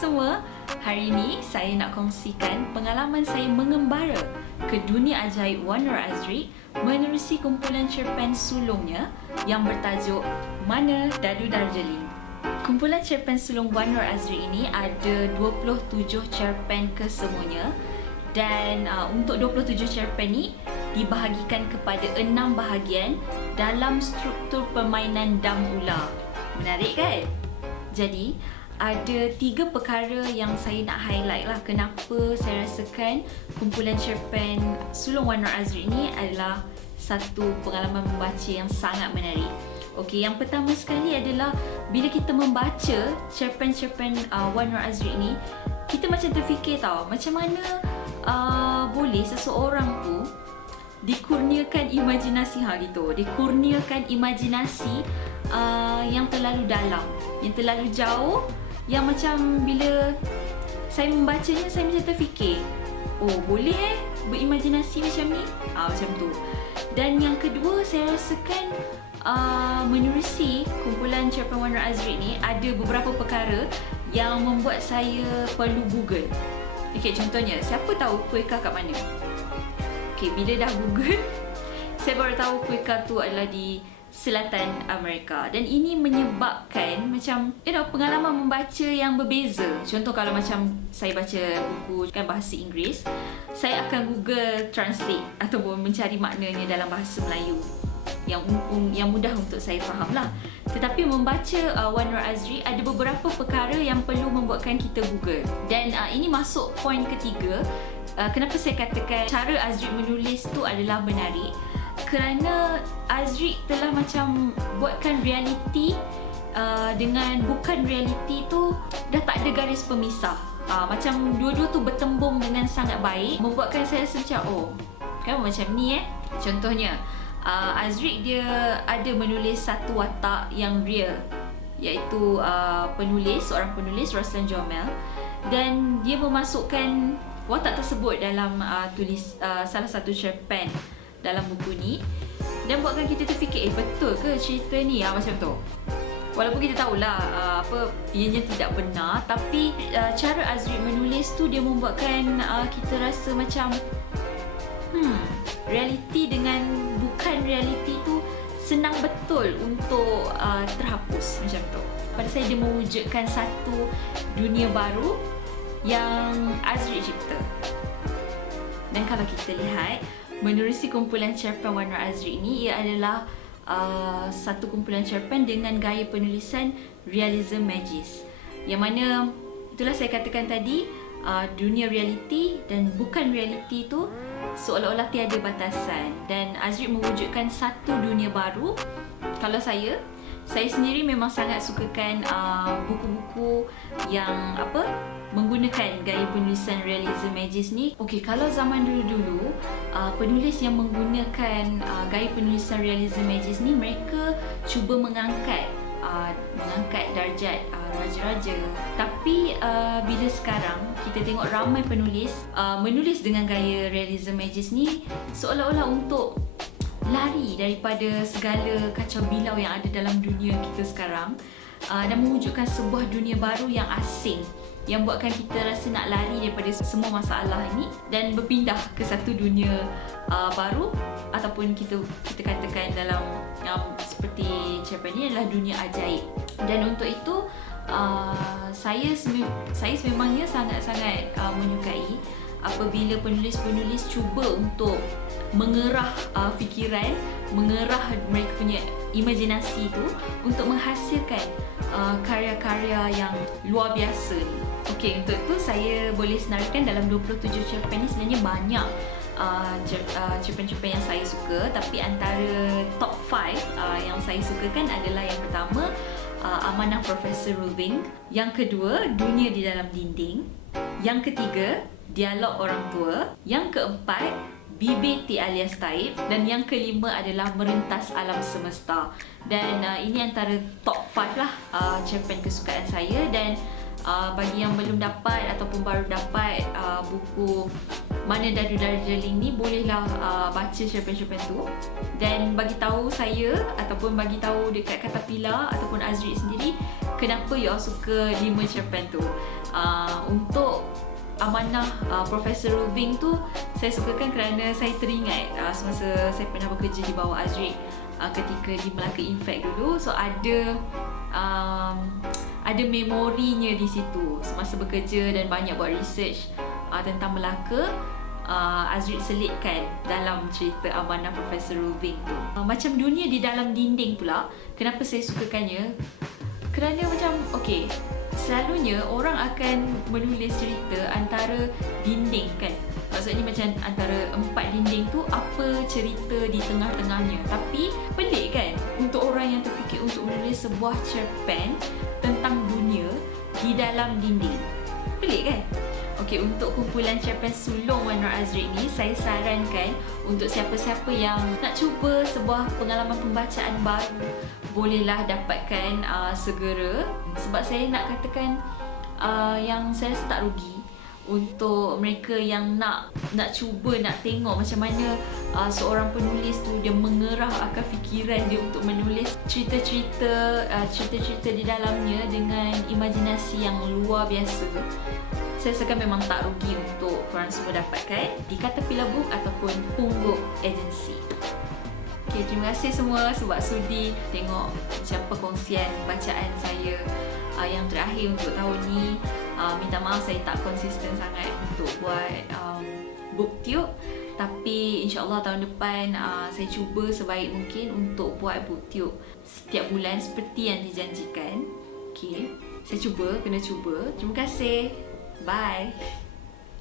semua, hari ini saya nak kongsikan pengalaman saya mengembara ke dunia ajaib Wan Nur Azri menerusi kumpulan cerpen sulungnya yang bertajuk Mana Dadu Darjeeling. Kumpulan cerpen sulung Wan Nur Azri ini ada 27 cerpen kesemuanya dan untuk 27 cerpen ni dibahagikan kepada 6 bahagian dalam struktur permainan dam ular. Menarik kan? Jadi, ada 3 perkara yang saya nak highlight lah kenapa saya rasakan kumpulan cerpen sulung Wan Nur Azri ini adalah satu pengalaman membaca yang sangat menarik. Okey, yang pertama sekali adalah bila kita membaca cerpen-cerpen Wan Nur Azri ini, kita macam terfikir tau, macam mana boleh seseorang tu dikurniakan imajinasi dikurniakan imajinasi yang terlalu dalam, yang terlalu jauh, yang macam bila saya membacanya saya macam terfikir, oh boleh berimajinasi macam ni, macam tu. Dan yang kedua, saya rasakan menerusi kumpulan cerpen Wan Nur Azri ni ada beberapa perkara yang membuat saya perlu Google. Okey, contohnya, siapa tahu Kueka kat mana? Okey, bila dah Google, saya baru tahu Kueka tu adalah di selatan Amerika, dan ini menyebabkan macam pengalaman membaca yang berbeza. Contoh, kalau macam saya baca buku kan bahasa Inggeris, saya akan Google Translate ataupun mencari maknanya dalam bahasa Melayu yang mudah untuk saya faham lah. Tetapi membaca Wan Nur Azri ada beberapa perkara yang perlu membuatkan kita Google. Dan ini masuk poin ketiga, kenapa saya katakan cara Azri menulis tu adalah menarik. Kerana Azri telah macam buatkan realiti dengan bukan realiti tu dah tak ada garis pemisah. Macam dua-dua tu bertembung dengan sangat baik, membuatkan saya rasa macam, oh kan macam ni Contohnya, Azri dia ada menulis satu watak yang real, iaitu seorang penulis Roslan Jomel, dan dia memasukkan watak tersebut dalam salah satu cerpen dalam buku ni, dan buatkan kita terfikir, betul ke cerita ni macam tu. Walaupun kita tahulah ianya tidak benar, tapi cara Azri menulis tu dia membuatkan kita rasa macam realiti dengan bukan realiti tu senang betul untuk terhapus macam tu. Pada saya, dia mewujudkan satu dunia baru yang Azri cipta. Dan kalau kita lihat, menerusi kumpulan cerpen Wan Nur Azri ini, ia adalah satu kumpulan cerpen dengan gaya penulisan realism magis, yang mana itulah saya katakan tadi, dunia realiti dan bukan realiti tu seolah-olah tiada batasan, dan Azri mewujudkan satu dunia baru. Kalau saya sendiri memang sangat sukakan buku-buku yang menggunakan gaya penulisan realism magis ni. Okey, kalau zaman dulu-dulu penulis yang menggunakan gaya penulisan realism magis ni, mereka cuba mengangkat darjat raja-raja. Tapi bila sekarang kita tengok ramai penulis menulis dengan gaya realism magis ni seolah-olah untuk lari daripada segala kacau bilau yang ada dalam dunia kita sekarang, dan mewujudkan sebuah dunia baru yang asing, yang buatkan kita rasa nak lari daripada semua masalah ini dan berpindah ke satu dunia baru, ataupun kita katakan dalam seperti cerpen ini adalah dunia ajaib. Dan untuk itu saya sememangnya sangat-sangat menyukai apabila penulis-penulis cuba untuk mengerah fikiran, mengerah mereka punya imajinasi tu untuk menghasilkan karya-karya yang luar biasa ni. Okey, untuk itu saya boleh senaraikan dalam 27 cerpen ni sebenarnya banyak cerpen-cerpen yang saya suka, tapi antara top 5 yang saya sukakan adalah yang pertama, Amanah Profesor Rubing, yang kedua, Dunia di Dalam Dinding, yang ketiga, Dialog Orang Tua, yang keempat, Bibir T alias Taib, dan yang kelima adalah Merentas Alam Semesta. Dan ini antara top 5 lah cerpen kesukaan saya. Dan bagi yang belum dapat ataupun baru dapat buku mana Darujani ni bolehlah baca cerpen-cerpen tu dan bagi tahu saya ataupun bagi tahu dekat Caterpillar ataupun Azriq sendiri kenapa you all suka 5 cerpen tu. Untuk amanah Profesor Rubing tu saya sukakan kerana saya teringat semasa saya pernah bekerja di bawah Azriq ketika di Melaka Impact dulu. So ada memorinya di situ semasa bekerja dan banyak buat research tentang Melaka. Azriq selitkan dalam cerita amanah Profesor Rubing tu. Macam dunia di dalam dinding pula, kenapa saya sukakannya? Kerana macam selalunya orang akan menulis cerita antara dinding kan. Maksudnya macam antara 4 dinding tu apa cerita di tengah-tengahnya. Tapi pelik kan untuk orang yang terfikir untuk menulis sebuah cerpen tentang dunia di dalam dinding. Pelik kan? Untuk kumpulan cerpen sulung Wan Nur Azriq ni, saya sarankan untuk siapa-siapa yang nak cuba sebuah pengalaman pembacaan baru, bolehlah dapatkan segera. Sebab saya nak katakan yang saya rasa tak rugi untuk mereka yang nak cuba nak tengok macam mana seorang penulis tu dia mengerah akal fikiran dia untuk menulis cerita-cerita di dalamnya dengan imajinasi yang luar biasa. Saya rasakan memang tak rugi untuk korang semua dapatkan di Caterpillar Book ataupun Pungguk Agency. Terima kasih semua sebab sudi tengok macam perkongsian bacaan saya yang terakhir untuk tahun ni. Minta maaf saya tak konsisten sangat untuk buat BookTube, tapi insyaAllah tahun depan saya cuba sebaik mungkin untuk buat BookTube setiap bulan seperti yang dijanjikan. Saya kena cuba. Terima kasih. Bye.